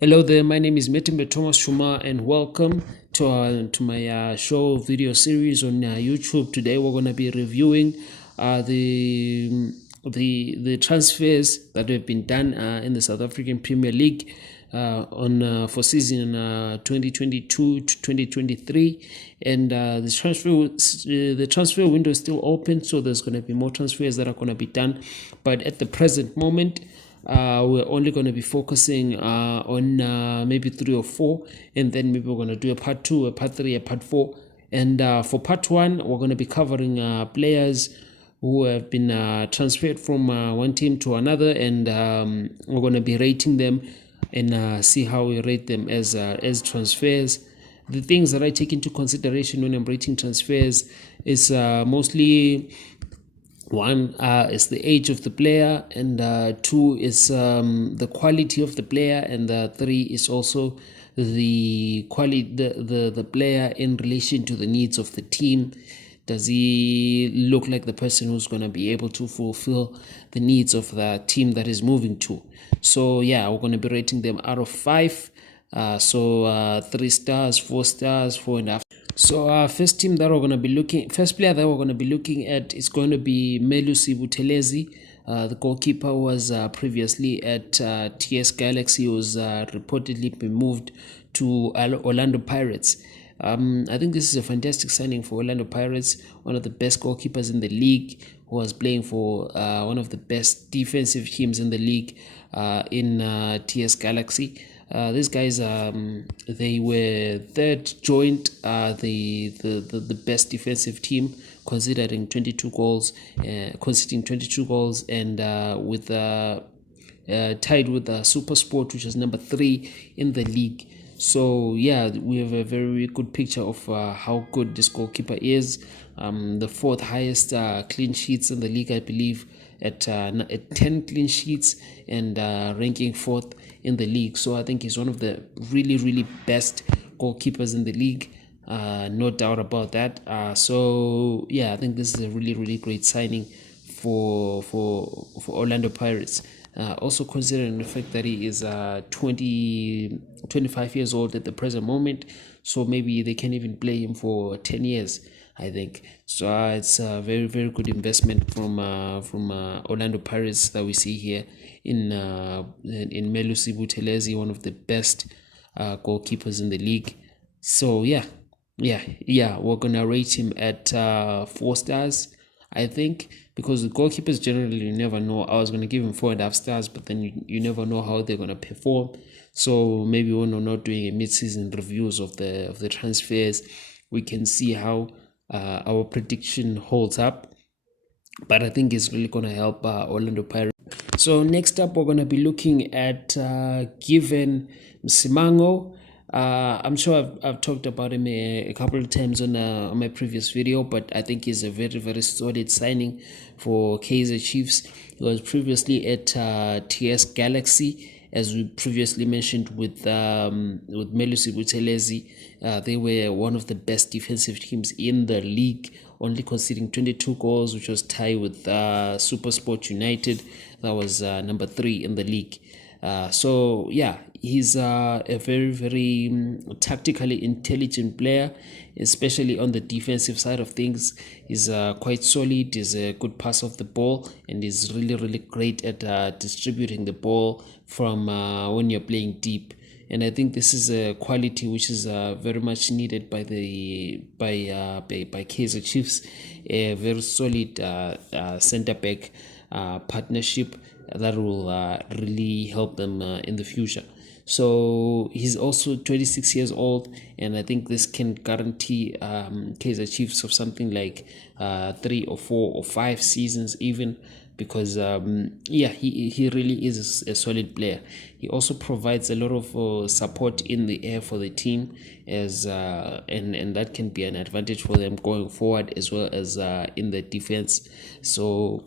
Hello there, my name is Metimbe Thomas Shuma and welcome to my show video series on YouTube. Today we're going to be reviewing the transfers that have been done in the South African Premier League for season 2022 to 2023, and the transfer window is still open, so there's going to be more transfers that are going to be done, but at the present moment we're only going to be focusing on maybe 3 or 4, and then maybe we're going to do a part 2, a part 3, a part 4. And for part 1, we're going to be covering players who have been transferred from one team to another, and we're going to be rating them and see how we rate them as transfers. The things that I take into consideration when I'm rating transfers is mostly one is the age of the player, and 2 is the quality of the player, and 3 is also the quality the player in relation to the needs of the team. Does he look like the person who's going to be able to fulfill the needs of the team that is moving to? So yeah, we're going to be rating them out of 5. 3 stars, 4 stars, 4.5. So first player that we're going to be looking at is going to be Melusi Buthelezi. The goalkeeper was previously at TS Galaxy, who was reportedly been moved to Orlando Pirates. I think this is a fantastic signing for Orlando Pirates, one of the best goalkeepers in the league, who was playing for one of the best defensive teams in the league in TS Galaxy. These guys, they were third joint the best defensive team, considering 22 goals, conceding 22 goals, and with tied with Super Sport, which is number 3 in the league. So yeah, we have a very good picture of how good this goalkeeper is. The 4th highest clean sheets in the league, I believe, at 10 clean sheets, and ranking 4th in the league. So I think he's one of the really best goalkeepers in the league, no doubt about that. So yeah, I think this is a really great signing for Orlando Pirates. Also considering the fact that he is 25 years old at the present moment, so maybe they can even play him for 10 years, I think. So it's a very good investment from Orlando Pirates that we see here in Melusi Buthelezi, one of the best goalkeepers in the league. So yeah, we're gonna rate him at 4 stars, I think, because the goalkeepers generally, you never know. I was going to give him 4.5 stars, but then you never know how they're going to perform. So maybe when we're not doing a mid-season reviews of the transfers, we can see how our prediction holds up. But I think it's really going to help Orlando Pirates. So next up, we're going to be looking at given Msimango. I'm sure I've talked about him a couple of times on my previous video, but I think he's a very solid signing for Kaizer Chiefs. He was previously at TS Galaxy, as we previously mentioned with Melusi Buthelezi. They were one of the best defensive teams in the league, only conceding 22 goals, which was tied with Super Sport United. That was number 3 in the league. So yeah, he's a very tactically intelligent player, especially on the defensive side of things. He's quite solid. He's a good pass of the ball, and he's really great at distributing the ball from when you're playing deep. And I think this is a quality which is very much needed by Kaizer Chiefs. A very solid centre back partnership that will really help them in the future. So he's also 26 years old, and I think this can guarantee Kaizer Chiefs of something like 3 or 4 or 5 seasons even, because he really is a solid player. He also provides a lot of support in the air for the team, as and that can be an advantage for them going forward, as well as in the defense. So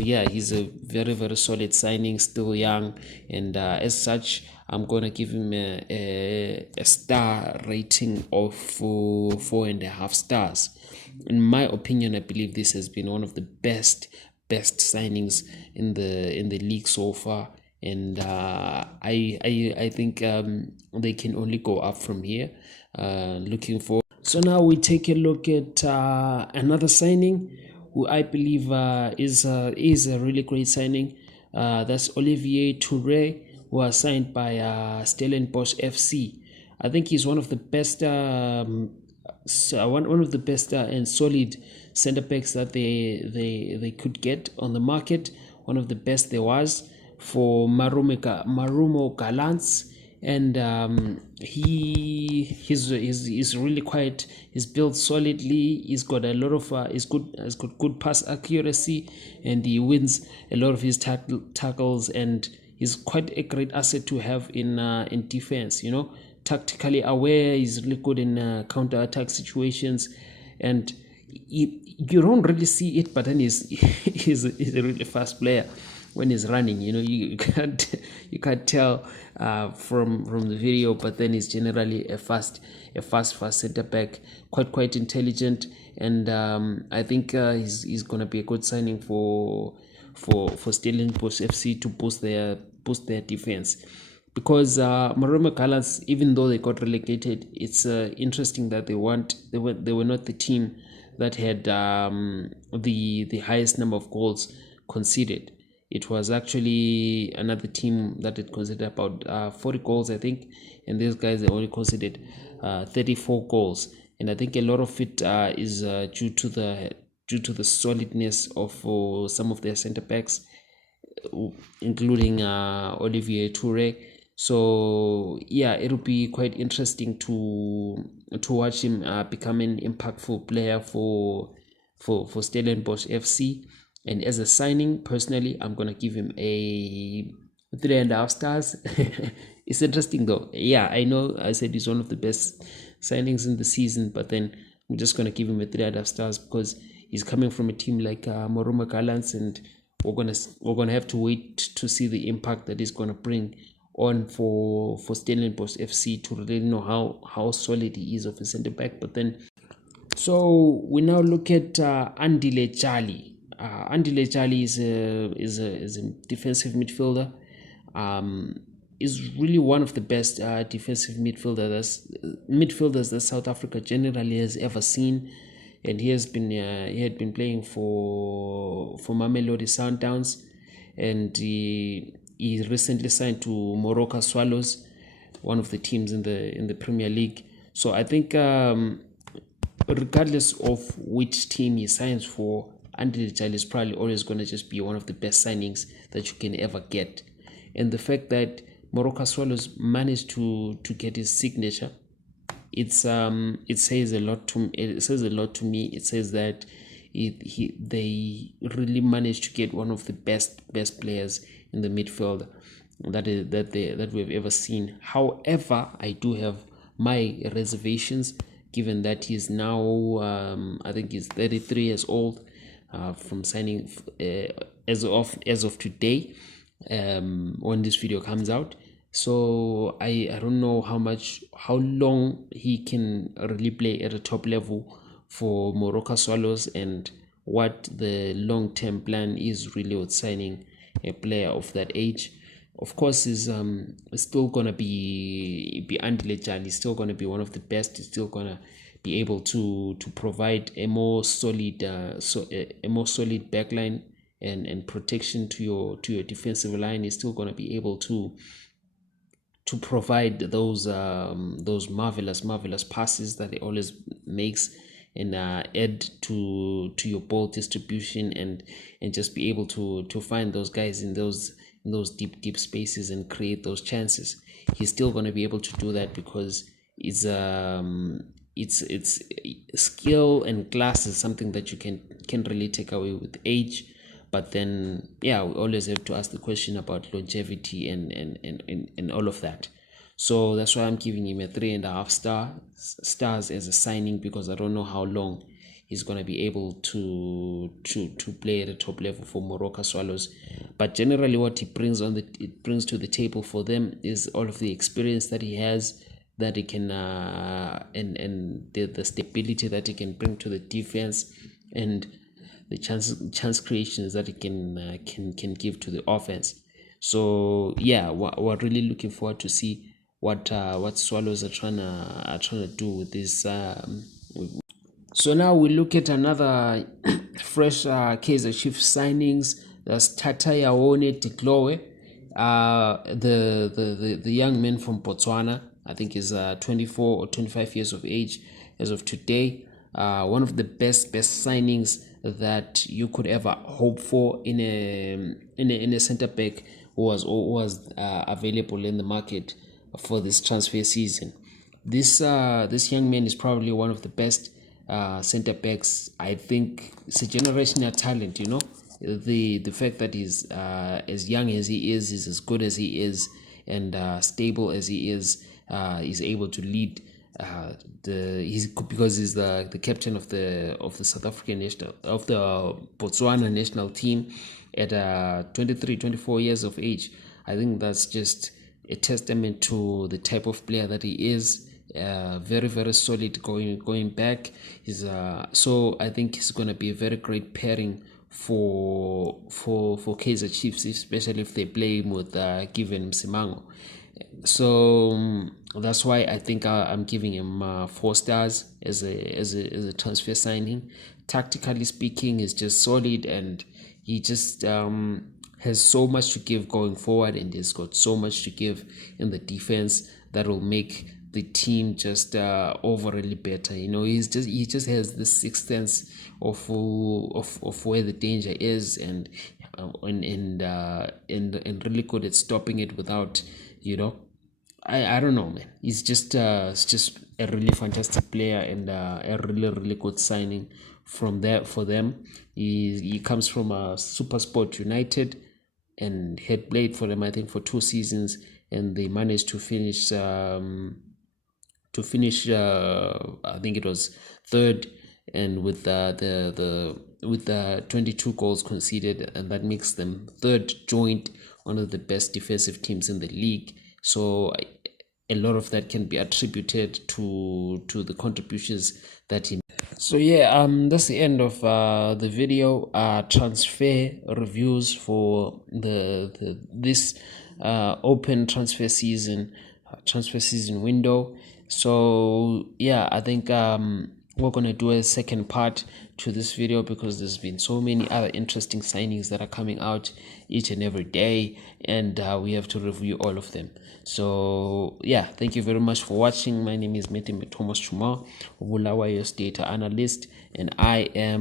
yeah, he's a very solid signing, still young, and as such, I'm gonna give him a star rating of 4.5 stars. In my opinion, I believe this has been one of the best signings in the league so far, and I think they can only go up from here. Looking for. So now we take a look at another signing, who I believe is a really great signing. That's Olivier Toure, who was signed by Stellenbosch FC. I think he's one of the best, one of the best and solid centre backs that they could get on the market. One of the best there was for Marumo Gallants, and he's really quite. He's built solidly. He's got a lot of has got good pass accuracy, and he wins a lot of his tackles, and he's quite a great asset to have in defense. Tactically aware. He's really good in counter attack situations, and you don't really see it, but then he's a really fast player when he's running. You can't tell from the video, but then he's generally a fast center back, quite intelligent, and I think he's gonna be a good signing for Stellenbosch FC to boost their defense. Because Maroma Gallants, even though they got relegated, it's interesting that they were not the team that had the highest number of goals conceded. It was actually another team that had conceded about 40 goals, I think, and these guys, they only conceded 34 goals, and I think a lot of it is due to the solidness of some of their centre backs, including Olivier Toure. So yeah, it'll be quite interesting to watch him become an impactful player for Stellenbosch FC. And as a signing, personally, I'm gonna give him a 3.5 stars. It's interesting though. Yeah, I know I said he's one of the best signings in the season, but then I'm just gonna give him a 3.5 stars because he's coming from a team like Moroma Gallants, and we're gonna have to wait to see the impact that he's gonna bring on for Stellenbosch FC to really know how solid he is of a centre back. But then, so we now look at Andile Jali. Andile Jali is a defensive midfielder. Is really one of the best defensive midfielders that South Africa generally has ever seen, and he had been playing for Mamelodi Sundowns, and he recently signed to Moroka Swallows, one of the teams in the Premier League. So I think regardless of which team he signs for, Andile Jali is probably always going to just be one of the best signings that you can ever get. And the fact that Moroka Swallows managed to get his signature, it says a lot to me. It says a lot to me. It says that they really managed to get one of the best players in the midfield that we've ever seen. However, I do have my reservations, given that he's now I think he's 33 years old from signing as of today, when this video comes out. So I don't know how long he can really play at a top level for Moroka Swallows, and what the long-term plan is really with signing a player of that age. Of course, is still gonna be Andile Jali. He's still gonna be one of the best. He's still gonna be able to provide a more solid backline and protection to your defensive line. Is still gonna be able to provide those marvelous passes that he always makes, and add to your ball distribution, and just be able to find those guys in those deep spaces and create those chances. He's still going to be able to do that because it's skill and class is something that you can really take away with age. But then, yeah, we always have to ask the question about longevity and all of that. So that's why I'm giving him a 3.5 stars as a signing, because I don't know how long he's going to be able to play at a top level for Moroka Swallows. But generally, what he brings to the table for them is all of the experience that he has, that he can and the stability that he can bring to the defense, and the chance creations that he can give to the offense. So yeah, we're really looking forward to see what Swallows are trying to do with this. So now we look at another fresh Kaizer Chiefs signings. That's Thatayaone Ditlhokwe, the young man from Botswana. I think is 24 or 25 years of age as of today. One of the best signings that you could ever hope for in a center back who was available in the market for this transfer season. This young man is probably one of the best center backs. I think it's a generational talent. The fact that he's as young as he is as good as he is, and stable as he is able to lead. Because he's the captain of the South African national of the Botswana national team at 23, 24 years of age. I think that's just a testament to the type of player that he is. Very solid going back. So I think he's gonna be a very great pairing for Kaizer Chiefs, especially if they play him with given Msimango. So that's why I think I'm giving him 4 stars as a transfer signing. Tactically speaking, he's just solid, and he just has so much to give going forward, and he's got so much to give in the defense that will make the team just overall better. He just has this sixth sense of where the danger is, and really good at stopping it without, I don't know, man. He's just it's just a really fantastic player, and a really good signing from there for them. He comes from SuperSport United and had played for them, I think, for 2 seasons, and they managed to finish I think it was 3rd, and with the 22 goals conceded, and that makes them 3rd joint, one of the best defensive teams in the league. So a lot of that can be attributed to the contributions that he made. So yeah, that's the end of the video. Transfer reviews for this open transfer season window. So yeah, I think we're gonna do a second part to this video, because there's been so many other interesting signings that are coming out each and every day, and we have to review all of them. So yeah, thank you very much for watching. My name is Thomas Chuma, Bulawayo's data analyst, and I am